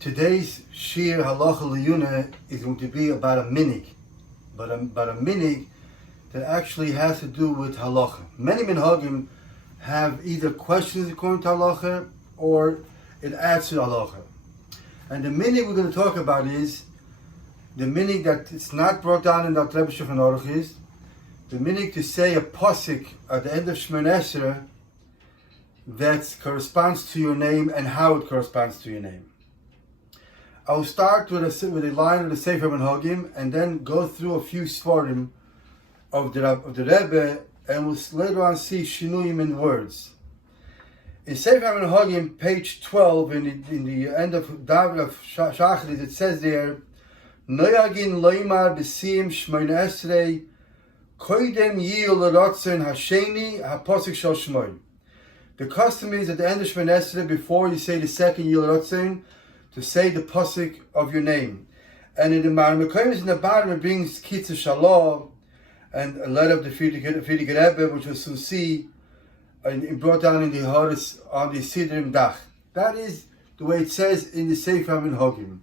Today's Shir Halacha Liyuna is going to be about a minig, but a minig that actually has to do with halacha. Many minhagim have either questions according to halacha or it adds to halacha. And the minig we're going to talk about is the minig that it's not brought down in the Rebbe Shulchan Aruch is the minig to say a Posuk at the end of Shemoneh Esrei that corresponds to your name and how it corresponds to your name. I'll start with a line of the Sefer Minhagim and then go through a few svarim of the Rebbe, and we'll later on see shinuyim in words. In Sefer Minhagim, page 12, in the end of David of Shacharis, it says there, Noyagin loymar b'siyim Shemoneh Esrei koidem yil l'ratzon hasheni haposuk shel Shmoy. The custom is at the end of Shemoneh Esrei, before you say the second yil l'ratzon, to say the Posuk of your name. And in the Marmakoyim in the bottom it brings Kitzur Shalom and a letter of the Frierdiker Rebbe, which we'll soon see brought down in the Horis on the Sidrim Dach. That is the way it says in the Sefer Minhagim.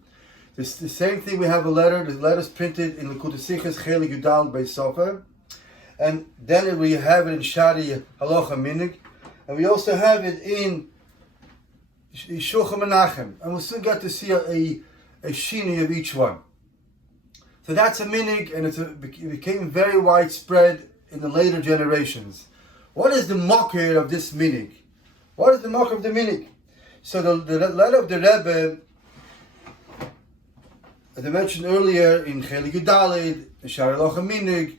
It's the same thing. We have a letter. The letter's printed in Likutei Sichos Chelik Yudal Beis Sofer, and then we have it in Shari Halacha Minig, and we also have it in Shulchan Menachem, and we'll soon get to see a shini of each one. So that's a minig, and it became very widespread in the later generations. What is the makir of this minig? What is the makir of the minig? So the letter of the Rebbe, as I mentioned earlier, in Chelik Yudalid, in Shari Halacha Minig,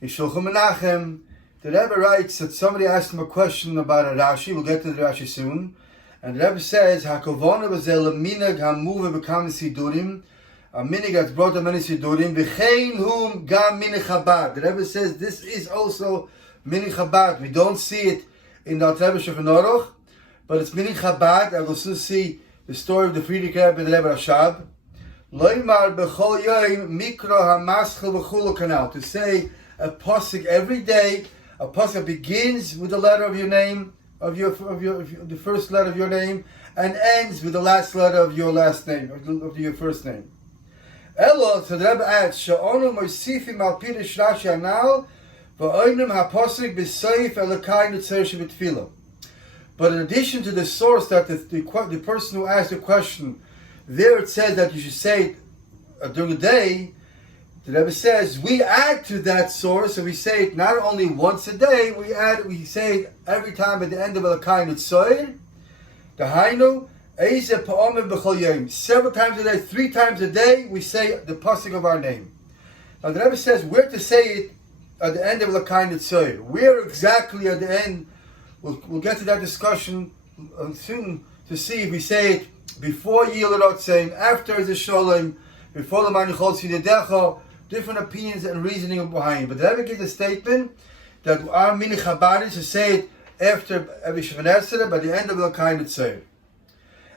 in Shulchan Menachem, the Rebbe writes that somebody asked him a question about a Rashi. We'll get to the Rashi soon. And the Rebbe says, "Hakovana b'zel minag hamuve b'kam sidurim, a minig that's brought to many sidurim. V'chein hum gam minig Chabad." The Rebbe says this is also minig Chabad. We don't see it in the Rebbe Shulchan Aruch, but it's minig Chabad. I will soon see the story of the Frierdiker Rebbe and the Rebbe Rashab. Loymar b'chol yoyim mikra hamaschel v'chulu kanal, to say a Posuk every day. A Posuk that begins with the letter of your name, of the first letter of your name, and ends with the last letter of your last name, of your first name. Elo, so the Rebbe adds, Sha'onu moisifim al pirush Rashi anal, v'oinim haposuk b'soif elokai nutzer shebetfilah. But in addition to the source that the person who asked the question, there it says that you should say it during the day, the Rebbe says we add to that source, and we say it not only once a day. We say it every time at the end of Elokai Nutzoir. The Hainu Eize Pa'omim B'chol Yom. Several times a day, 3 times a day, we say the Posuk of our name. Now the Rebbe says where to say it at the end of Elokai Nutzoir. Where exactly at the end? We'll get to that discussion soon to see if we say it before Yil Rotzim, after the Sholem, before the Manichol Sidedecho. Different opinions and reasoning behind it. But the Rebbe gives a statement that our minig Chabad is to say it after every Shemoneh Esrei, by the end of the kind of Tzor.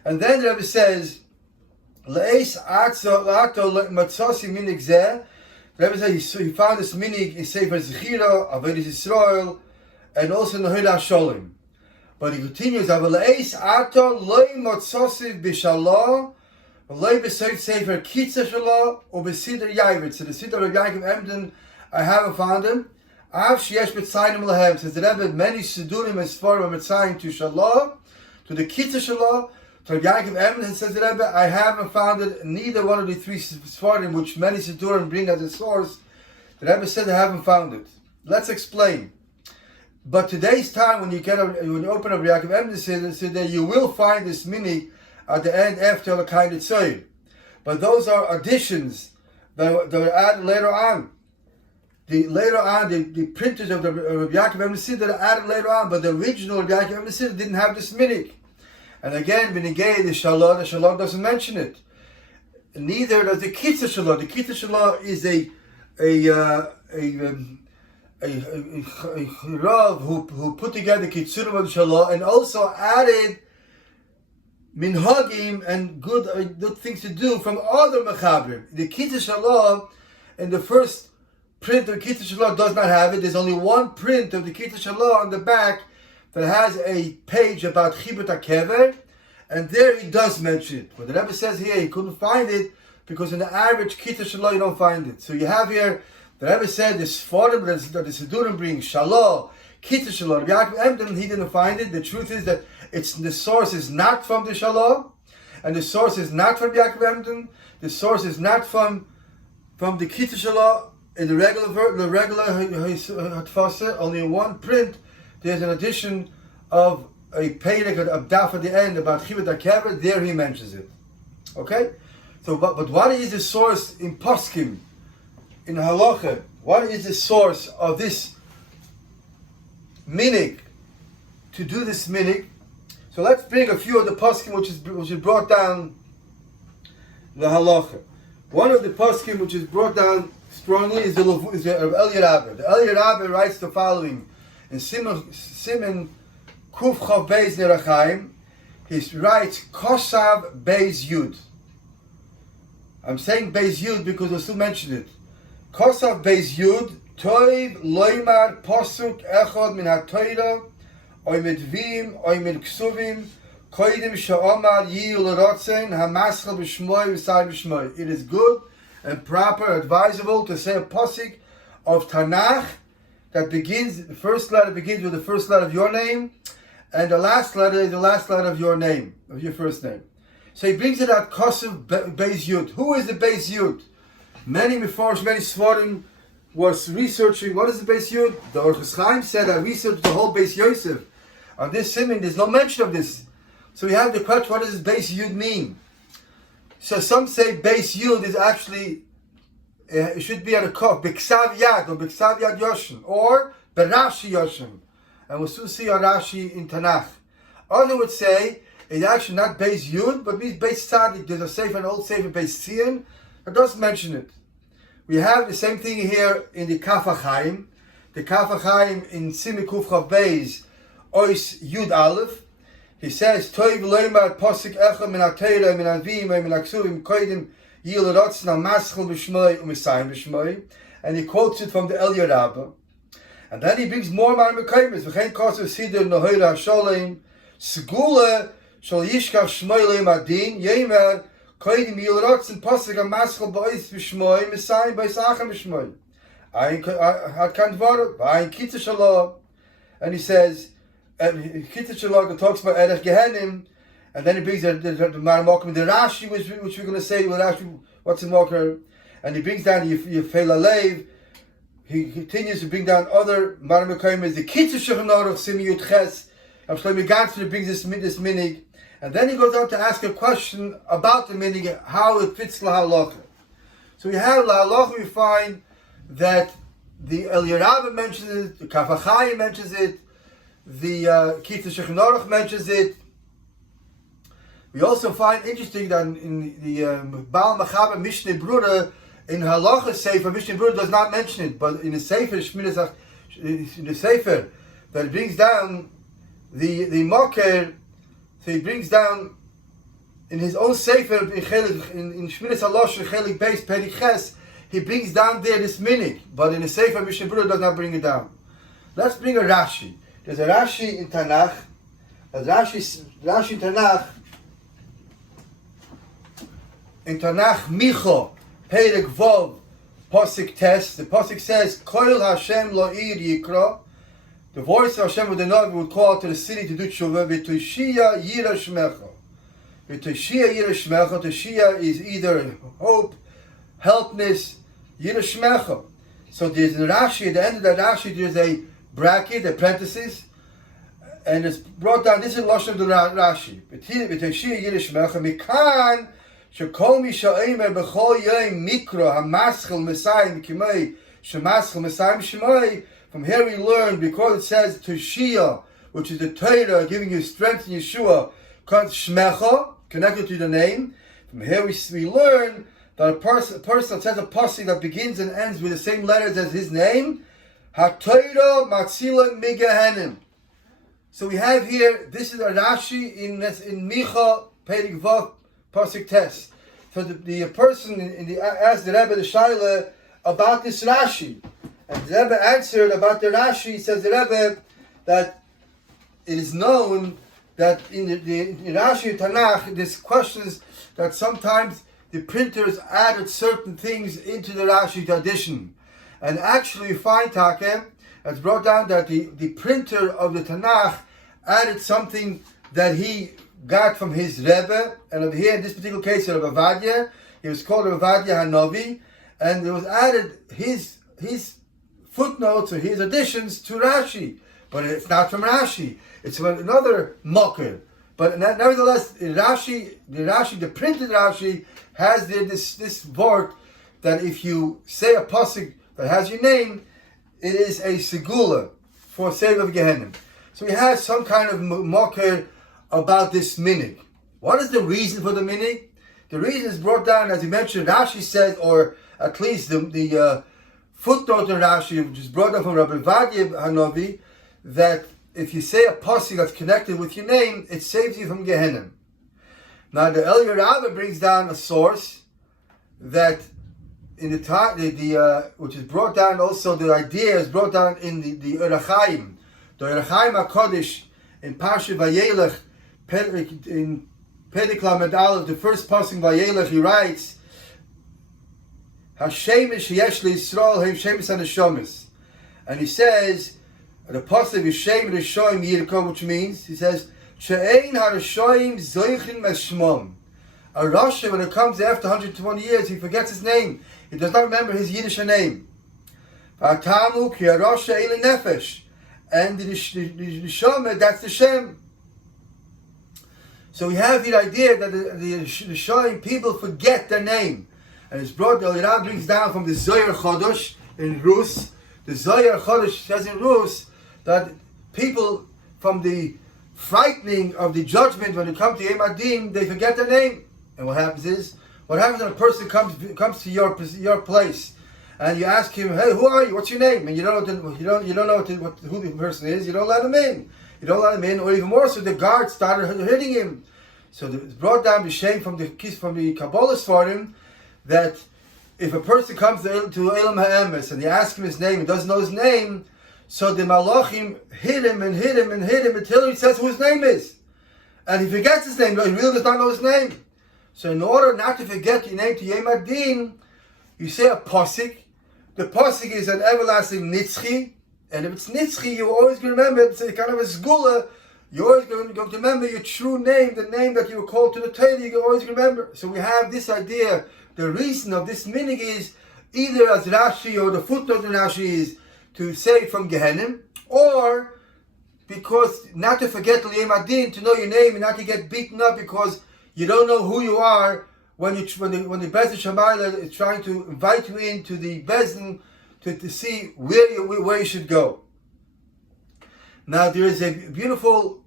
And then the Rebbe says, Le'es atzo la'ato matzosi minig zeh. The Rebbe says he found this minig in Sefer Zechira, Avodas Yisrael, and also in the Hodah Sholem. But he continues, Le'es ato loy matzosi b'shalom, so the Siddur of Yaakov Emden, I haven't found him. Says the Rebbe, many Siddurim and Sfarim are Mitzayim to Shalah, to the Kitzur Shalah, to Yaakov Emden, says the Rebbe, I haven't found it. Neither one of the 3 Sfarim, which many Siddurim bring as a source, the Rebbe said I haven't found it. Let's explain. But today's time, when you open up Yaakov Emden, says that you will find this mini at the end after the kind of Tzoy. But those are additions that were added later on. The printers of the Yaakov Emden that are added later on, but the original Yaakov Emden didn't have this minig. And again, Benigay, the Shalom doesn't mention it. Neither does the Kitzur Shalom. The Kitzur Shalom is a Rav who put together Kitzurim of Shalom and also added minhagim and good things to do from other mechabrim. The Kitzur Shalom in the first print of Kitzur Shalom does not have it. There's only one print of the Kitzur Shalom on the back that has a page about Chibut HaKever, And there he does mention it. But the Rebbe says here he couldn't find it because in the average Kitta Shalom you don't find it. So you have here, the Rebbe said the Sforim that the Sidurim bring, Shalom, Kitta Shalom. Yaakov Emden, he didn't find it. The truth is that the source is not from the Shalom, and the source is not from Yaakov Emden. The source is not from the Kitta Shalom in the regular Hatfasa. Only in one print there's an addition of a Perek of Daf at the end about Chivat HaKever. There he mentions it. Okay? So, but what is the source in Poskim, in Halacha? What is the source of this minig, to do this minig? So let's bring a few of the Poskim which is brought down the Halacha. One of the Poskim which is brought down strongly is the Eliyah Rabbi. The Eliyah Rabbi writes the following in Siman Kuf Chav Beis Nerachaim. He writes Kosav Beis Yud. I'm saying Beis Yud because we'll still mention it. Kosav Beis Yud Toiv Loimar Posuk Echad Min HaTorah Oy Medvim Oy Med Ksuvim Koidim Sha'omar Yil Rotzein Hamaschel B'Shmoy V'Sai B'Shmoy. It is good and proper, advisable to say a Posuk of Tanakh that begins, the first letter begins with the first letter of your name, and the last letter is the last letter of your name, of your first name. So he brings it at Kosav Beis Yud. Who is the Beis Yud? Many Mefarsh, many Svarim was researching what is the Beis Yud. The Orchos Chaim said, I researched the whole Beis Yosef. On this Siman, there's no mention of this. So we have the question, what does this Beis Yud mean? So some say Beis Yud is actually, it should be at a kof, B'Ksav Yad, or B'Ksav Yad Yoshin, or B'Rashi Yoshin. And we'll soon see a Rashi in Tanakh. Others would say, it's actually not Beis Yud, but means Beis Tzadik. There's a sefer, an old sefer, Beis Tzion, that does mention it. We have the same thing here in the Kaf HaChaim. The Kaf HaChaim in Siman Kuf Chav Beis, Ois Yud Aleph. He says, Toiv Loimar Posuk Echad Min HaTorah Min HaVim Min HaKsuvim Koidim Yil Rotzen Al Maschel B'Shmoy U'Mesayim B'Shmoy. And he quotes it from the Eliyah Rabbi. And then he brings more Marmekaimis. V'chein Kosav Sidur Nohira HaSholem Segula Shal Yishkach Shmoy Leim Adin Yemer Koidim Yil Rotzen Posuk Al Maschel B'Ois B'Shmoy Mesayim B'Isachem B'Shmoy. Ayin Hadkan Dvar Ayin Kitzur Shalom. And he says, Kitzur Shalom talks about Erech Gehenim, and then he brings the Rashi, which we're going to say, Rashi, what's in Mokher, and he brings down Yefei Lalev. He continues to bring down other Marmekaimis, the Kitzur Shalom Simi Yud Ches. Shlomi Gansler brings this minig, and then he goes on to ask a question about the minig, how it fits lahalacha. So we have lahalacha. We find that the Eliyah Rabbi mentions it, the Kaf HaChaim mentions it, the Kitzur Shulchan mentions it. We also find interesting that in the Baal Machaber Mishneh Brura, in Halacha Sefer, Mishneh Brura does not mention it, but in the Sefer in the Sefer that it brings down the Moker, so he brings down in his own Sefer in Shmiras Halosh Chelik Beis Perek Ches, he brings down there this minig, but in the Sefer Mishneh Brura does not bring it down. Let's bring a Rashi. There's a Rashi in Tanakh. Rashi in Tanakh. In Tanakh, Micho, Perek Vov, Posuk Tes. The Posuk says, Koil Hashem lo ir yikra. The voice of Hashem with the Navi would call to the city to do tshuva. V'toshia yira shmecha. V'toshia yira shmecha. Toshia is either hope, helpness, yira shmecha. So there's a Rashi, at the end of the Rashi, there's a bracket, the parenthesis, and it's brought down, this is Lashon of the Rashi. V'toshia yira shmecha. Mikan, shekol mi sha'emer b'chol yom mikro hamaschel mesayim kimei shemaschel mesayim shemoi. From here we learn, because it says Toshia, which is the Torah giving you strength in Yeshua, Shmecha, connected to the name. From here we learn that a person that says a pasuk that begins and ends with the same letters as his name, HaTorah Matzila Migahanim. So we have here, this is a Rashi in Micha Perek Vav Pasuk Tes. So the person asked the Rebbe the Shaila about this Rashi. And the Rebbe answered about the Rashi. Says the Rebbe that it is known that in Rashi Tanakh, there's questions that sometimes the printers added certain things into the Rashi edition. And actually you find, Take, it's brought down that the printer of the Tanakh added something that he got from his Rebbe, and over here in this particular case, Rabbi Vadia, he was called Rabbi Vadia Hanovi, and it was added his footnotes or his additions to Rashi, but it's not from Rashi. It's from another mocker. But nevertheless, the printed Rashi has this word that if you say a Posuk that has your name, it is a segula for save of Gehenna. So we have some kind of mocker about this minig. What is the reason for the minig? The reason is brought down, as you mentioned, Rashi said, or at least the footnote in Rashi, which is brought down from Rabbi Vadia Hanovi, that if you say a pasuk that's connected with your name, it saves you from Gehenna. Now the Eliyah Rabbah brings down a source that in the time, which is brought down also, the idea is brought down in the Erachaim. The Erachaim HaKodesh in Parsha Vayelech, in Perek Lamed Aleph, the first pasuk in Vayelech, he writes, Hashemesh yesh Yisrael heim shemesh haneshomis. And he says, the pasuk is Shem Rishoim Yirko, which means, he says, She'ein harashoim zoichin meshmom. A Rasha, when it comes after 120 years, he forgets his name. He does not remember his Yiddish name. V'atamu ki harasha ein nefesh. And the Neshama, that's the Shem. So we have the idea that the Rishoim people forget their name. And it's brought, the Elirah brings down from the Zohar Chodesh in Rus. The Zohar Chodesh says in Rus that people, from the frightening of the judgment when they come to Yom Adin, they forget their name. And what happens when a person comes to your place, and you ask him, "Hey, who are you? What's your name?" And you don't know who the person is. You don't let him in. Or even more so, the guards started hitting him. So it's brought down the shame from the Kabbalah for him that if a person comes to Elam Ha'emes and they ask him his name and doesn't know his name, so the Malachim hit him until he says who his name is. And he forgets his name, he really does not know his name. So in order not to forget your name to Yom Adin, you say a Posuk. The Posuk is an everlasting Nitzchi, and if it's Nitzchi, you're always going to remember, it's a kind of a Sgula, you're always going to remember your true name, the name that you were called to the Torah, you can always remember. So we have this idea. The reason of this minig is either as Rashi or the footnote in Rashi is to save from Gehenna, or because not to forget Yom Adin, to know your name and not to get beaten up because you don't know who you are when the Bezdin Shamayla is trying to invite you into the Bezdin to see where you should go. Now there is a beautiful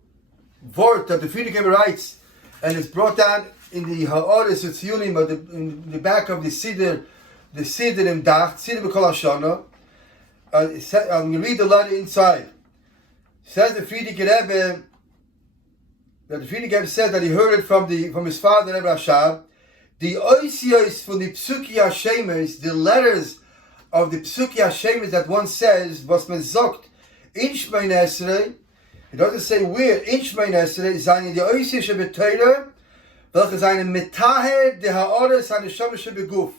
word that the Frierdiker Rebbe writes, and it's brought down in the Ha'oris Tziyunim, in the back of the Siddur in Dach, Siddur B'Kol Hashana. I'm going to read the letter inside. It says the Frierdiker Rebbe, that the Frierdiker Rebbe said that he heard it from his father, Rebbe Rashab. The oisios from the Psuki Hashemes, the letters of the Psuki Hashemes that one says, was man sagt, in Shmein Esrei, it doesn't say where, in Shmein Esrei, seine die oisios Shebeteure, welche seine Metaher de Ha'oris HaNeshama Shebeguf.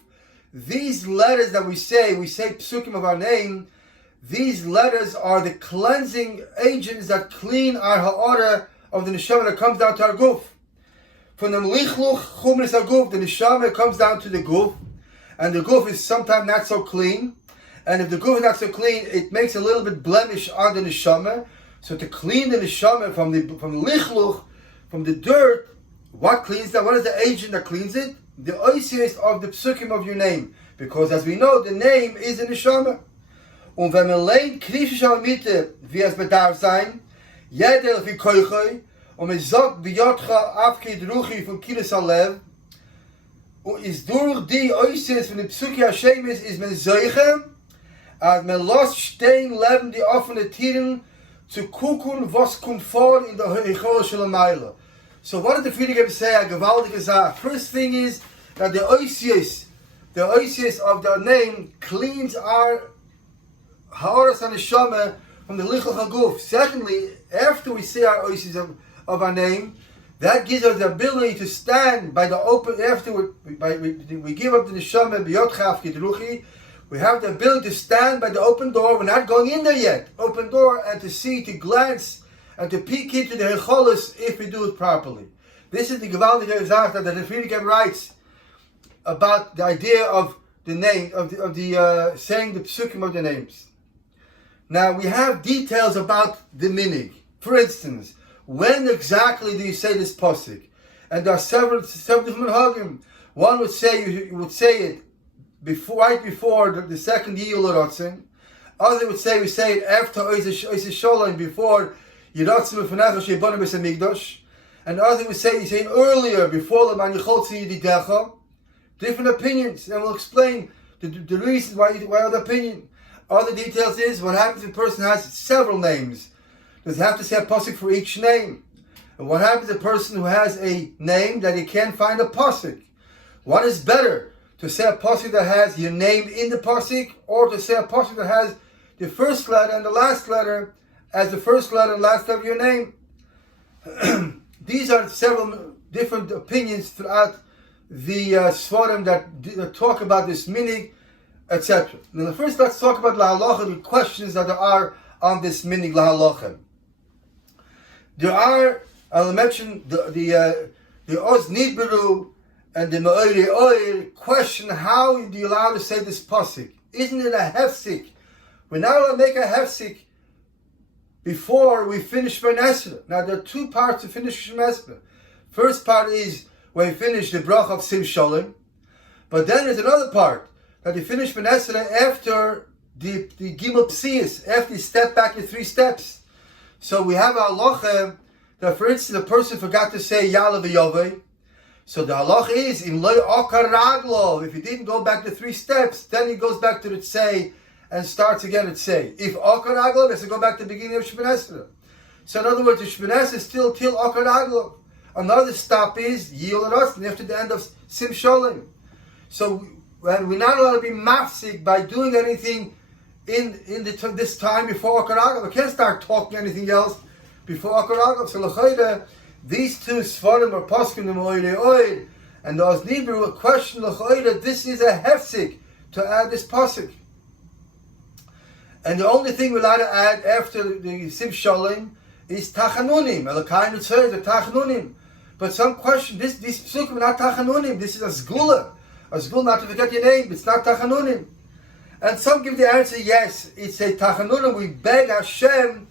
These letters that we say Psukim of our name, these letters are the cleansing agents that clean our Ha'orah of the Neshama that comes down to our Guf. From the Lichluch Chumris HaGuf, the Neshama comes down to the Guf, and the Guf is sometimes not so clean, and if the Guf is not so clean, it makes a little bit blemish on the Neshama. So to clean the Neshama from the Lichluch, from the dirt, what cleans that? What is the agent that cleans it? The oisius of the psukim of your name. Because as we know, the name is the Neshama. Und wenn man lehnt Krishish Mitte, wie es bedarf sein, jeder wie Koichoi, und man sagt, Biyotcha Afkid Ruchi von Kilis Alev, und ist durch die oisius von der Psuki Hashem ist man Zeuche, als man lässt stehen, leben die offene Tieren, zu gucken, was kommt vor in der Heichol Shalamayla. So what did the Frierdiker Rebbe say? A gewaltige Sache. First thing is that the oisius of the name cleans our Ha'oras HaNeshama from the Lichluch HaGuf. Secondly, after we say our oisius of our name, that gives us the ability to stand by the open, after we give up the neshama, b'yotchav kidruchi, we have the ability to stand by the open door. We're not going in there yet. Open door, and to see, to glance, and to peek into the hecholos if we do it properly. This is the gewaltige Sache that the Friedrich writes about the idea of the name, of the saying the psukim of the names. Now we have details about the minig. For instance, when exactly do you say this posuk? And there are several different hagim. One would say you would say it right before the second Yiyul Rotzen. Other would say we say it after Oisei Sholem, before Yiratzim V'Fenecha Sheibonu Beis Hamikdash. And other would say you say it earlier, before L'man Yicholtzi Yididecha. Different opinions, and we'll explain the reasons why other opinion. Other details is what happens if a person has several names. Does he have to say a posuk for each name? And what happens if a person who has a name that he can't find a posuk? What is better? To say a posuk that has your name in the posuk, or to say a posuk that has the first letter and the last letter as the first letter and last letter of your name? These are several different opinions throughout the Svarim that talk about this minig, etc. Now, first, let's talk about lahalacha, the questions that there are on this minig lahalacha. There are, I'll mention the Oz Nidberu and the Ma'ori Oir question, how do you allow to say this pasuk? Isn't it a hefsik? We're not allowed to make a hefsik before we finish Shemona Esrei. Now, there are two parts to finish Shemona Esrei. First part is when we finish the bracha of Sim Sholem, but then there's another part that you finish Shemona Esrei after the Gimel Psias, after you step back in 3 steps. So we have a halacha that, for instance, a person forgot to say Ya'aleh v'Yoveh. So the halacha is, in loy akar raglo, if he didn't go back to 3 steps, then he goes back to the tzei and starts again at tzei. If akar raglo, he has to go back to the beginning of Shemona Esrei. So in other words, the Shemona Esrei is still till akar raglo. Another stop is Yiyul Rotzen after the end of Sim Sholem. So when we're not allowed to be mafsik by doing anything in this time before akar raglo, we can't start talking anything else before akar raglo. So l'chayda, these two Svarim are Poskim the Moire Oir, and the Oznibru will question l'chayda, this is a hefsik to add this pasuk. And the only thing we're allowed to add after the Sim Sholem is tachanunim. Elakayin Tzor, the tachanunim. But some question, these psukim are not tachanunim. This is a zgula not to forget your name. It's not tachanunim. And some give the answer, yes, it's a tachanunim. We beg Hashem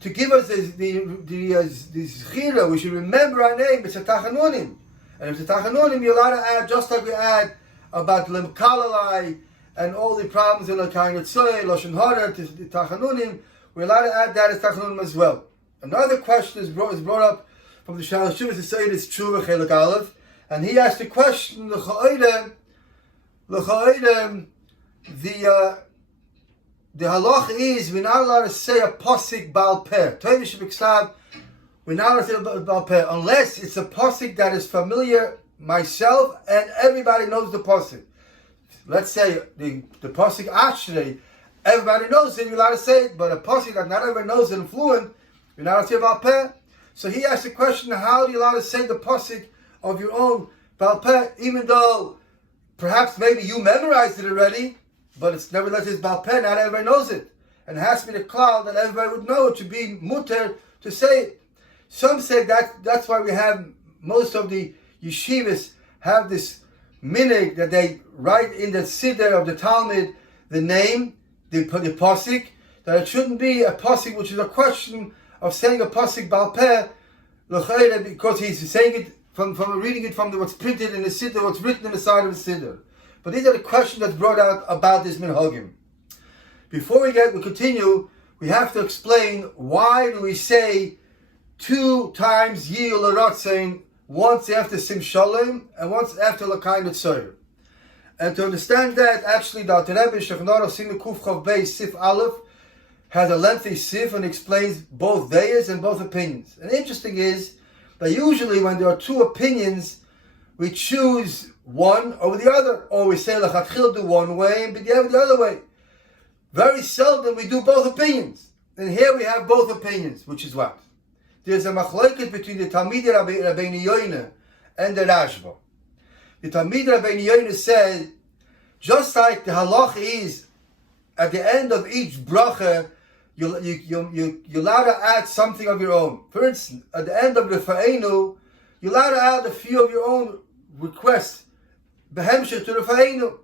to give us the zchira. We should remember our name. It's a tachanunim. And if it's a tachanunim, you're allowed to add, just like we add about lemkalalai and all the problems in Elakayin Tzor, Lashon Hara, to the tachanunim, we're allowed to add that as tachanunim as well. Another question is brought up from the Shalosh Tshuvos, the Seyyid is Tshuva Chelik Aleph, and he asked the question, the halach is, we're not allowed to say a posik Baal Peh. Toivish B'Ksav, we're not allowed to say a Baal Peh, unless it's a posik that is familiar, myself, and everybody knows the posik. Let's say the posik Ashrei, everybody knows it, you're allowed to say it, but a posik that not everybody knows it and fluent, you're not allowed to say Baal Peh. So he asked the question, how do you allow to say the pasuk of your own Baal Peh, even though perhaps maybe you memorized it already, but it's nevertheless it's Baal Peh, not everybody knows it. And it has to be the cloud that everybody would know. It should be muter to say it. Some say that's why we have, most of the yeshivas have this minig that they write in the siddur of the Talmud, the name, the pasuk, that it shouldn't be a pasuk which is a question of saying a pasuk Baal Peh, because he's saying it from reading it from what's printed in the siddur, what's written in the side of the siddur. But these are the questions that's brought out about this minhagim. Before we continue, we have to explain why do we say 2 times Yiyul Rotzen, once after Sim Sholem and once after L'Kayin Tzor. And to understand that, actually, the Alter Rebbe Shechnara Sinu Kuf Chav Beis Sif Aleph has a lengthy sif and explains both dayas and both opinions. And interesting is that usually when there are 2 opinions, we choose one over the other, or we say l'chatchil do one way and b'diavad the other way. Very seldom we do both opinions. And here we have both opinions, which is what? there's a machlokes between the Talmidei Rabbeinu Yoina and the Rashba. The Talmidei Rabbeinu Yoina said, just like the halach is, at the end of each bracha, you're allowed to add something of your own. For instance, at the end of the Fa'enu, you're allowed to add a few of your own requests. Behemshah to the Fa'enu.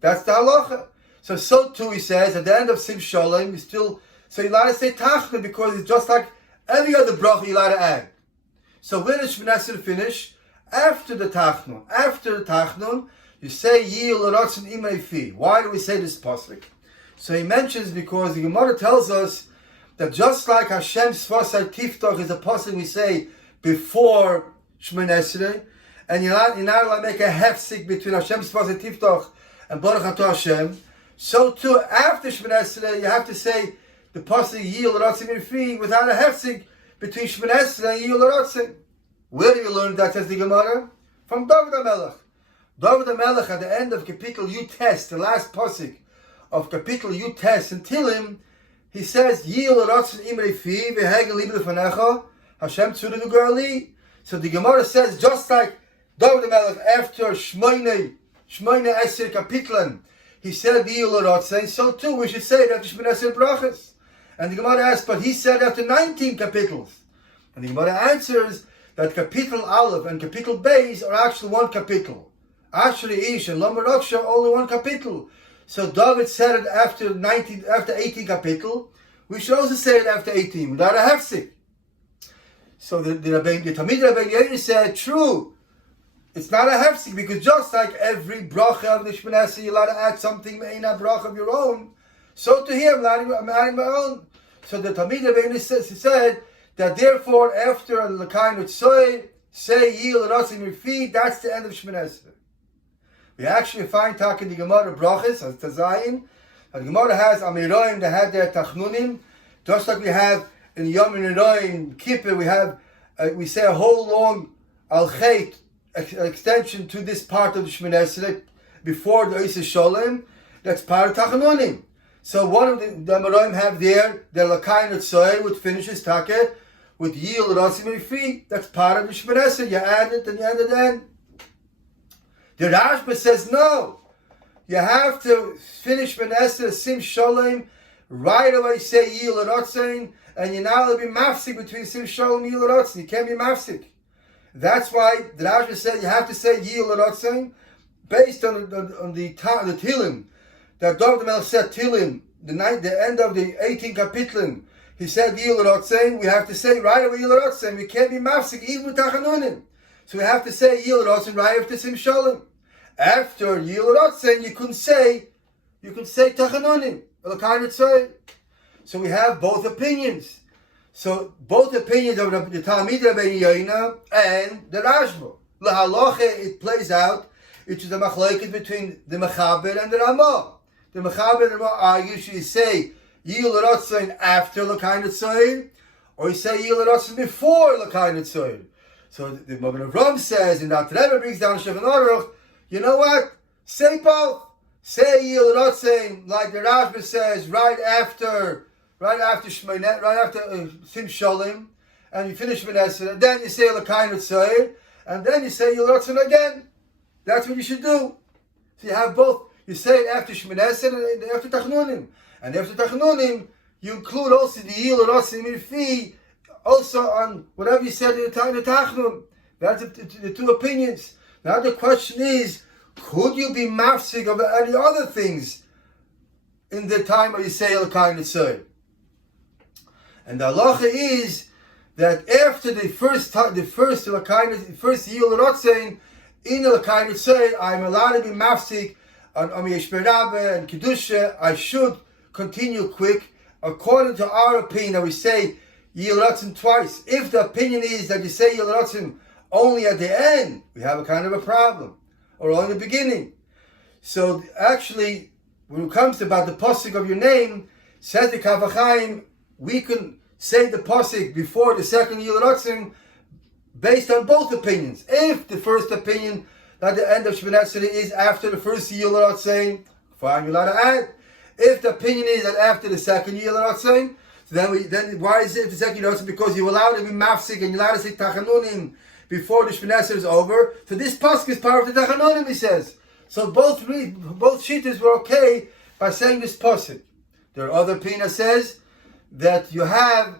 That's the halacha. So too he says, at the end of Sim Shalom, so you're allowed to say Tachna, because it's just like every other bracha you're allowed to add. So when does Shemini Esrei finish? After the Tachnun. After the Tachnun, you say Yil Ratzon Imei Fi. Why do we say this Posuk? So he mentions, because the Gemara tells us that just like Hashem Svasai Tiftach is a Posuk we say before Shemini Esrei, and you're not allowed to make a hefsik between Hashem Svasai Tiftach and Baruch Atah Hashem, so too after Shemini Esrei you have to say the Posuk Yil Ratzon Imei Fi without a hefsik between Shemini Esrei and Yil Ratzon. Where do you learn that, says the Gemara? From David HaMelech. David HaMelech at the end of Kapitel Yutes, the last Posuk of Kapitel Yutes in Tilim, he says, Yil Ratzon Imei Fi v'hegel libe lefanecha Hashem tzuru v'gorli. So the Gemara says, just like David HaMelech after Shmoinei Esrei Kapitlan, he said Yil Ratzon, so too we should say that Shemini Esrei brachas. And the Gemara asks, but he said after 19 kapitals. And the Gemara answers that Kapitel Aleph and Kapitel Beis are actually one kapitel. Ashri Ish and Lama Raksha only one kapitel. So David said it after 18 kapitel. We should also say it after 18 without a hefsik. So the Talmidei Rabbeinu Yoina said, true, it's not a hefsik, because just like every bracha of the Shemini Esrei, you're allowed to add something in a bracha of your own, so to him I'm adding my own. So the Talmidei Rabbeinu Yoina said that therefore after L'kain Utsoy, say Yil Ratzon Imei Fi, that's the end of Shemini Esrei. We actually find talk in the Gemara brachas as Tazayin. The Gemara has Amiroim that had their Tachnunim, just like we have in Yom Niroim Kippur. We say a whole long Al Chet extension to this part of the Shemini Esrei before the Isa Sholem. That's part of Tachnunim. So one of the Amiroim have their L'kain Utsoy, which finishes Takeh with Yil Ratzon Imei Fi. That's part of the Shemini Esrei. You add it and you add it then. The Rashba says no. You have to finish Shemini Esrei Sim Shalom right away. Say Yil Ratzon, and you're not allowed to be mafsik between Sim Shalom and Yil Ratzon. You can't be mafsik. That's why the Rashba said you have to say Yil Ratzon based on the Tilim that David HaMelech said Tilim the end of the 18 kapitlim. He said Yil Ratzon. We have to say right away Yil Ratzon. We can't be mafsik even with Tachanunim. So we have to say Yil Ratzon right after Sim Shalom. After Yil Ratzon, you could say Tachanunim. So we have both opinions. So both opinions of the Talmidei Rabbeinu Yoina and the Rashba. Lahalacha, it plays out. It's the machlokes between the Mechaber and the Ramah. The Mechaber and the Ramah argue: should you say Yil Ratzon after L'kain Utsoy, or you say Yil Ratzon before L'kain Utsoy? So the Magen Avraham says, and that Rebbe brings down Shulchan Aruch, you know what? Say both. Say Yil Ratzon, like the Rashba says, right after Shemini, right after Sim Shalom, and you finish Shemini Esrei, and then you say L'kain Utsoy, and then you say Yil Ratzon again. That's what you should do. So you have both. You say it after Shemini Esrei and after Tachnunim, and after Tachnunim you include also the Yil Ratzon Imei Fi, also on whatever you said at the time of Tachnun. That's the two opinions. Now the question is, could you be mafsik of any other things in the time of you say L'kain Utsoy? And the halacha is that after the first Yil Ratzon in the L'kain Utsoy, I'm allowed to be mafsik on Yesh Berabah and Kedusha. I should continue quick according to our opinion that we say Yil Ratzon twice. If the opinion is that you say Yil Ratzon only at the end, we have a kind of a problem, or only the beginning. So actually, when it comes about the Posuk of your name, says the Kaf HaChaim, we can say the Posuk before the second Yil Ratzon based on both opinions. If the first opinion that the end of Shemini Esrei is after the first Yil Ratzon, fine, you're allowed to add. If the opinion is that after the second Yil Ratzon, So then why is it the second? Because you allow to be mafsik and you allow to say tachanunim before the Shemini Esrei is over. So this pasuk is part of the tachanunim, he says. So both shittas were okay by saying this pasuk. There are other Pina says that you have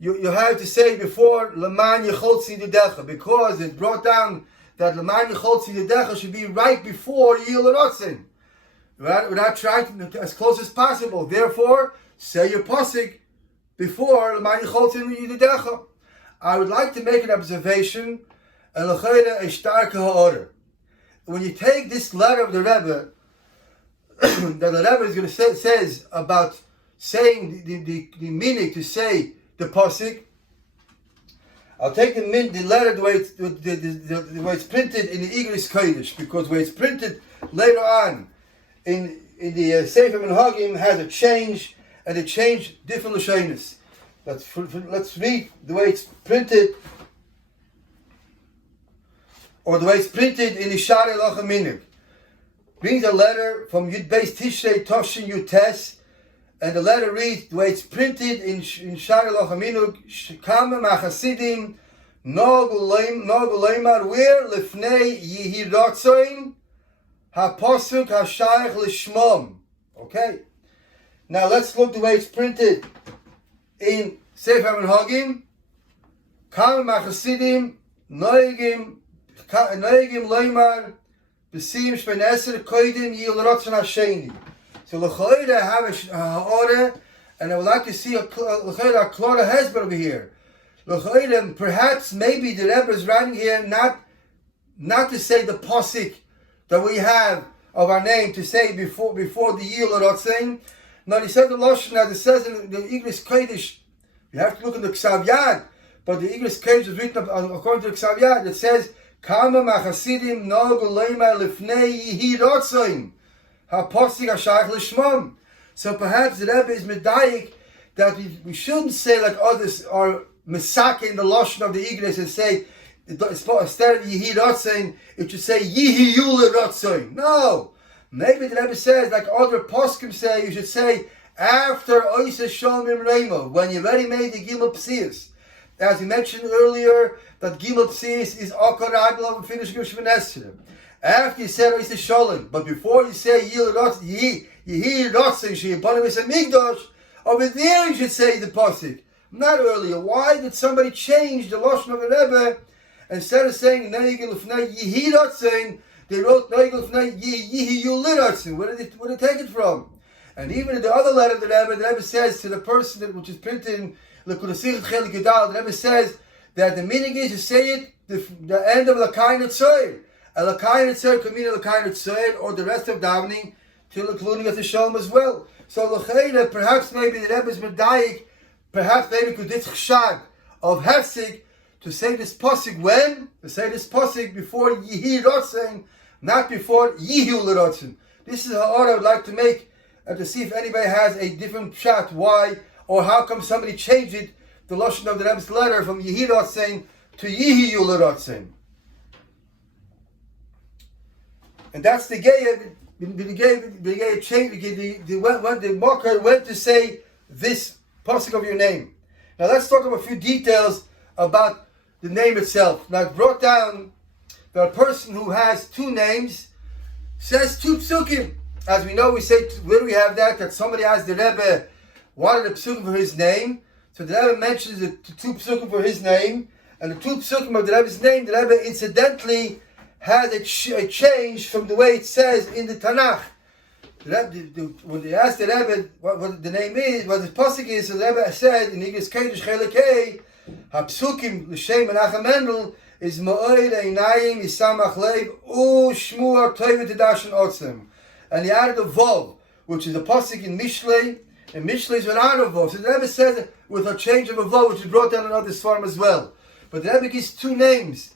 to say before Laman Yecholzi Yudecha, because it brought down that Laman Yecholzi Yudecha should be right before Yil Rotzin. Without trying to, as close as possible. Therefore, say your pasuk before Laman Yecholzi Yudecha. I would like to make an observation, when you take this letter of the Rebbe, that the Rebbe is going to says about saying the meaning to say the pasuk. I'll take the letter the way it's printed in the Igris Kodesh, because the way it's printed later on in the Sefer Minhagim has a change, and it changed different lashonos. Let's read the way it's printed, or the way it's printed in the Shari Lachaminik. Brings a letter from Yud Beis Tishrei Toshin Yud Tes, and the letter reads the way it's printed in Shari Lachaminik. Kama Machasidim Nogu Leimar Where Lifnei Yihi Rotzoin Ha Posuk Ha Shaykh Lishmom. Okay. Now let's look the way it's printed in Sefer Minhagim. Kama Machasidim Noegim Leimar B'sim Shmein Esrei Koidim Yil Rotzon Hasheni. So l'chayda have a order, and I would like to see a klora hezber over here. L'chayda, perhaps maybe the Rebbe is writing here not to say the posik that we have of our name to say before the Yil Rotzon. No, he said the lashon as it says in the Igris Kodesh. You have to look at the Ksav Yad, but the Igris Kodesh is written according to the Ksav Yad. It says Kama Machasidim Nogu Leima Lifnei Yihi Rotzon Ha Posik HaShaykh Lishmom. So perhaps the Rebbe is medayik that we shouldn't say like others are misake in the lashon of the Igris and say instead of Yihi Rotzon it should say Yihi Yule Rotzon. No, maybe the Rebbe says like other poskim say you should say after Oisa Shomim Reimo, when you already made the Gimel Psias. As we mentioned earlier, that Gimel Psias is Akar Aglav and finish Shemini Esrei. After you said Oisa Sholem, but before you say Yihi Rotzon Sheyiponim Is Hamikdash, over there you should say the pasuk, not earlier. Why did somebody change the lashon of the Rebbe? Instead of saying Neigel Lefnei Yihi Rotzon, they wrote Neigel Lefnei Yihi Yuli Rotzon. Where did they take it from? And even in the other letter of the Rebbe says to the person which is printed in Lekudasich Chelik Yudal, the Rebbe says that the meaning is to say it the end of Lakai Netzoyer. A Lakai Netzoyer could mean a Lakai Netzoyer or the rest of davening, till including at the Shalom as well. So L'cheira, perhaps maybe the Rebbe is medayik, perhaps maybe could dit chshad of hefsik to say this pasuk when? To say this pasuk before Yihi Rotzon, not before Yihu L'Rotzon. This is how I would like to make, and to see if anybody has a different shot, why, or how come somebody changed it, the lashon of the Rebbe's letter from Yihi Rotzon to Yihi L'Rotzon. And that's the gay change. The marker went to say this pasuk of your name. Now let's talk about a few details about the name itself. Now it's brought down that a person who has two names says two psukim. As we know, we say, where do we have that? That somebody asked the Rebbe, what are the psukim for his name? So the Rebbe mentions the two psukim for his name, and the two psukim of the Rebbe's name, the Rebbe incidentally had a change from the way it says in the Tanakh. When they asked the Rebbe what the name is, what the pasuk is, so the Rebbe said in Igris Kodesh Chelek HaPsukim L'Shem Menachem Mendel is Ma'oid Einayim Yisamach Leib Shmuar Toivet Dashan Otzem. And he added a vav, which is a pasuk in Mishlei, and Mishlei is without a vav. So the Rebbe said with a change of a vav, which is brought down in other svarim as well. But the Rebbe gives two names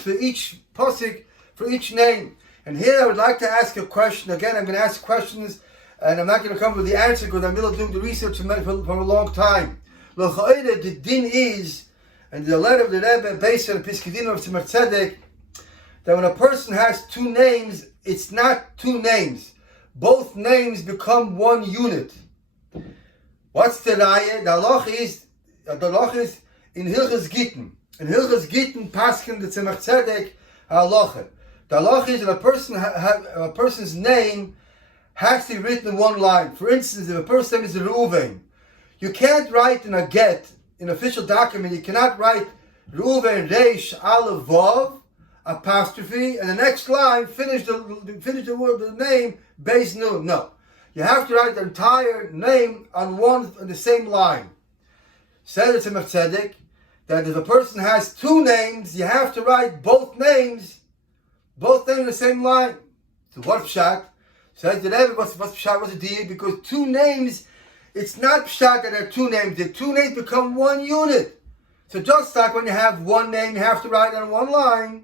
for each pasuk, for each name. And here I would like to ask a question. Again, I'm going to ask questions, and I'm not going to come with the answer because I'm still doing the research for a long time. The din is, and the letter of the Rebbe based on the Piskidin of Tzemach Tzedek, that when a person has two names, it's not two names. Both names become one unit. What's the raya? The halacha is in Hilchas Gittin. In Hilchas Gittin, paskin the Tzemach Tzedek halacha. The halacha is that a person's name has to be written in one line. For instance, if a person's name is Reuven, you can't write in a get, in official document, you cannot write Reuven Reish Aleph Vav apostrophe and the next line finish the word, the name Beis Nun. No, you have to write the entire name on the same line. Said the Tzemach Tzedek that if a person has two names, you have to write both names in the same line. So what pshat? Says the Rebbe, what's pshat? What's the deal? Because two names, it's not pshat that there are two names. The two names become one unit. So just like when you have one name, you have to write on one line.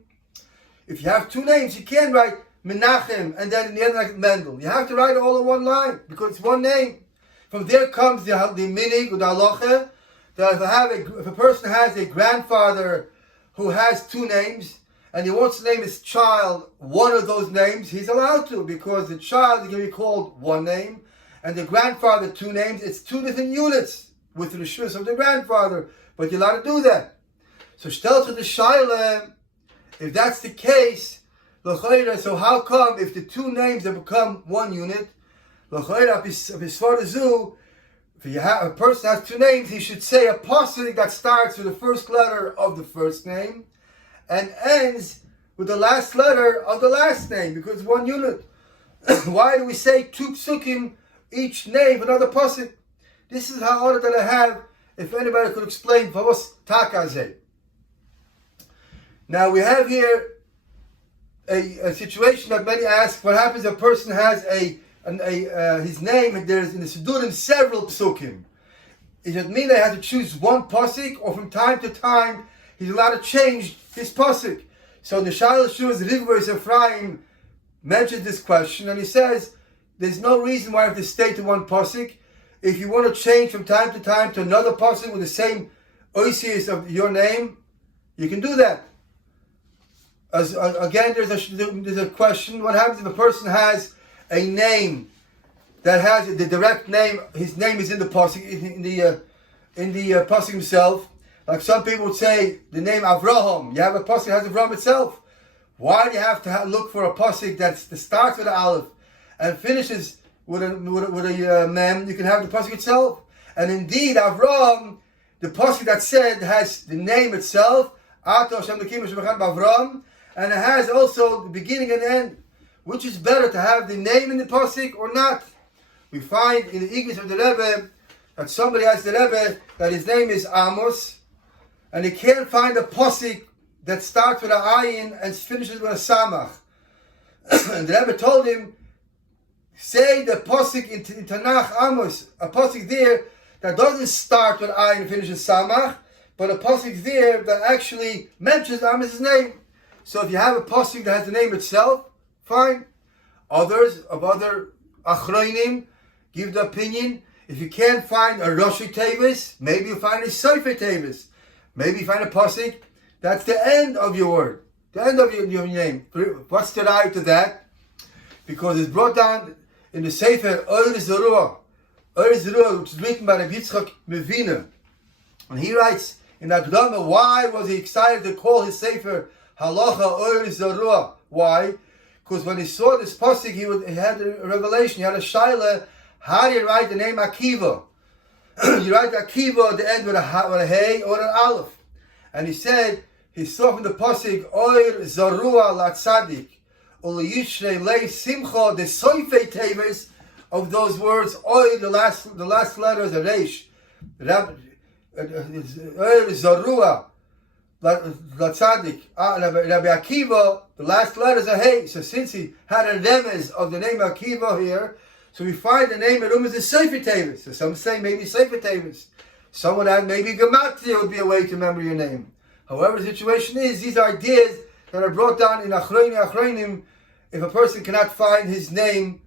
If you have two names, you can't write Menachem and then in the end like Mendel. You have to write it all in one line because it's one name. From there comes the minig or the halacha that if a person has a grandfather who has two names and he wants to name his child one of those names, he's allowed to, because the child is going to be called one name and the grandfather two names. It's two different units with the rishus of the grandfather, but you're allowed to do that. So stel to the shaila, if that's the case, so how come if the two names have become one unit, if a person has two names, he should say a posuk that starts with the first letter of the first name and ends with the last letter of the last name, because it's one unit. Why do we say two psukim, each name, another posuk? This is how order that I have, if anybody could explain, Favos Takazeh. Now we have here a situation that many ask, what happens if a person has his name, there's in the Siddurim several psukim. Does it mean that he has to choose one pasuk, or from time to time he's allowed to change his pasuk? So the Shal Shuz Rigvers Ephraim mentions this question, and he says there's no reason why you have to stay to one pasuk. If you want to change from time to time to another pasuk with the same oisius of your name, you can do that. Again, there's a question: what happens if a person has a name that has the direct name? His name is in the pasuk, in the pasuk himself. Like some people would say, the name Avraham. You have a pasuk that has Avraham itself. Why do you have to look for a pasuk that starts with an aleph and finishes with a mem? You can have the pasuk itself. And indeed, Avraham, the pasuk that said has the name itself, Ato Hashem Elokim Shemechan B'Avraham. And it has also the beginning and end. Which is better, to have the name in the pasuk or not? We find in the Ignis of the Rebbe that somebody asked the Rebbe that his name is Amos, and he can't find a pasuk that starts with an ayin and finishes with a samach. And the Rebbe told him, say the pasuk in Tanakh Amos, a pasuk there that doesn't start with ayin and finishes samach, but a pasuk there that actually mentions Amos' name. So if you have a pasuk that has the name itself, fine. Others of other achronim give the opinion, if you can't find a Roshi Tevis, maybe you find a Sefer Tevis. Maybe you find a pasuk that's the end of your word, the end of your name. What's the right to that? Because it's brought down in the Sefer Oir Zeruah, which is written by Rabbi Yitzchak Mevina. And he writes in Akdama, why was he excited to call his Sefer Halacha Oir Zeruah? Why? Because when he saw this pasuk, he had a revelation, he had a shaila. How do you write the name Akiva? You write Akiva at the end with a hey or an aleph. And he said, he saw from the pasuk, Oir Zarua La Tzadik, Uliyishrei Le Simcha, the Soifei Teves of those words, Oir, the last letter is a Reish. Oir Zarua La Tzadik. Rabbi Akiva, the last letter is a hey. So since he had a remez of the name Akiva here, so we find the name of is the Sefer Tevis. So some say maybe Sefer Tevis. Some would add maybe Gematria would be a way to remember your name. However the situation is, these are ideas that are brought down in Achronim. If a person cannot find his name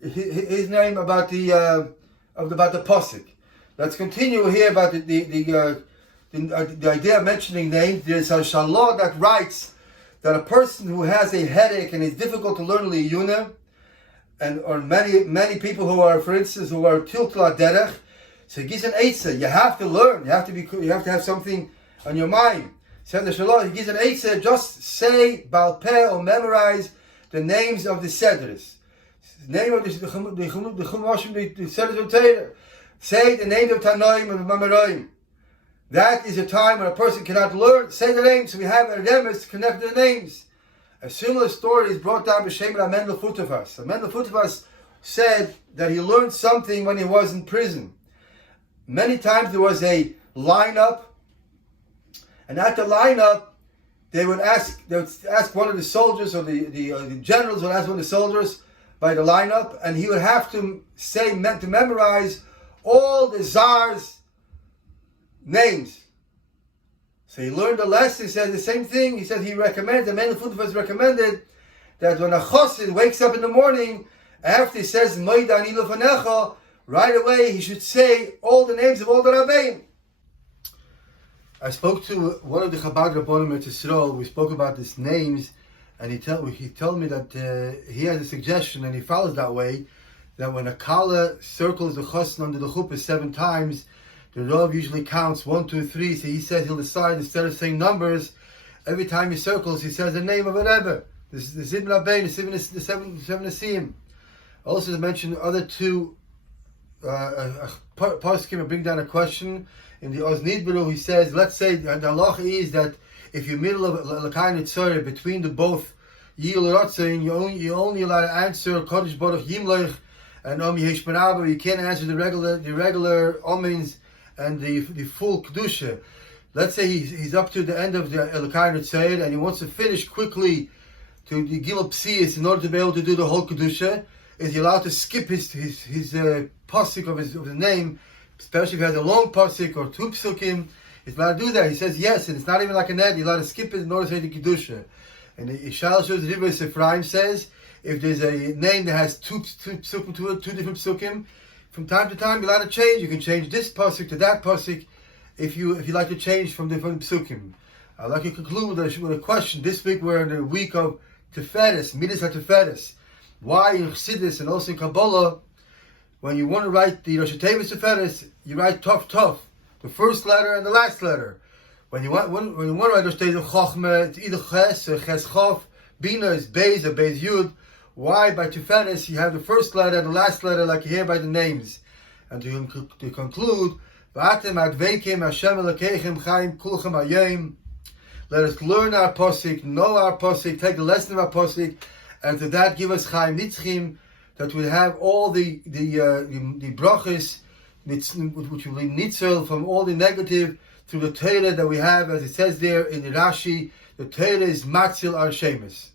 about the pasuk. Let's continue here about the idea of mentioning names. There's a shalah that writes that a person who has a headache and is difficult to learn liyuna, or many people who are, for instance, who are tiltul derech. So he gives an eitzah. You have to learn. You have to have something on your mind. Said the Shalom, he gives an eitzah. Just say Baal Peh or memorize the names of the seders. Name of the Chumashim, the seders of Torah. Say the name of Tanoim and Mamaroim. That is a time when a person cannot learn. Say the names. So we have a remes to connect the names. A similar story is brought down by Shem Mendel Futavas. Mendel Futavas said that he learned something when he was in prison. Many times there was a lineup, and at the lineup, they would ask one of the soldiers, or the generals would ask one of the soldiers by the lineup, and he would have to memorize all the czars' names. So he learned a lesson. He said the same thing. He said he recommended, the Mendel Futavas recommended, that when a chassid wakes up in the morning, after he says Moida Ani Lefanecha, right away he should say all the names of all the Rabbeim. I spoke to one of the Chabad Rabbonim at Yisrael. We spoke about these names, and he told me that he has a suggestion, and he follows that way, that when a Kala circles the chassan under the chuppah 7 times, the Rav usually counts 1, 2, 3. So he says he'll decide, instead of saying numbers, every time he circles, he says the name of a Rebbe. The Zibn Rabbein, the seven Nesiim. Also to mention other 2 Posuk bring down a question. In the Oz Nidbaru, he says, let's say the halacha is that if you're middle of L'Kain Tzorah, between the both Yil Rotzain, you only allowed to answer Kodesh Baruch Yimlech and Om Yesh Merabah. You can't answer the regular Omins and the full Kedusha. Let's say he's up to the end of the L'Kain Tzorah and he wants to finish quickly to the Gilul Psias in order to be able to do the whole Kedusha. Is he allowed to skip his pasuk of his name, especially if he has a long pasuk or 2 psukim? He's allowed to do that. He says yes, and it's not even like an ed. He's allowed to skip it in order to say the kedusha. And the Ishal shows Ribos Ephraim says if there's a name that has 2 psukim to it, 2 different psukim, from time to time you're allowed to change. You can change this pasuk to that pasuk if you like to change from different psukim. I'd like to conclude with a question. This week we're in the week of Teferes, Midas HaTeferes. Why in Chassidus and also in Kabbalah, when you want to write the Rosh Tevis Teferes, you write Tov, the first letter and the last letter. When you want to write Rosh Tevis Chochmah, it's either Ches or Ches Chof. Bina is Beis or Beis Yud. Why by Teferes you have the first letter and the last letter like you hear by the names? And to conclude, V'atem adveikim Hashem Elokeichem Chaim Kulchem Hayom. Let us learn our posik, know our posik, take the lesson of our posik, and to that give us Chaim Nitzchim, that we have all the brachas, which will be nitzel from all the negative through the Torah that we have, as it says there in the Rashi. The Torah is matzil our shemus.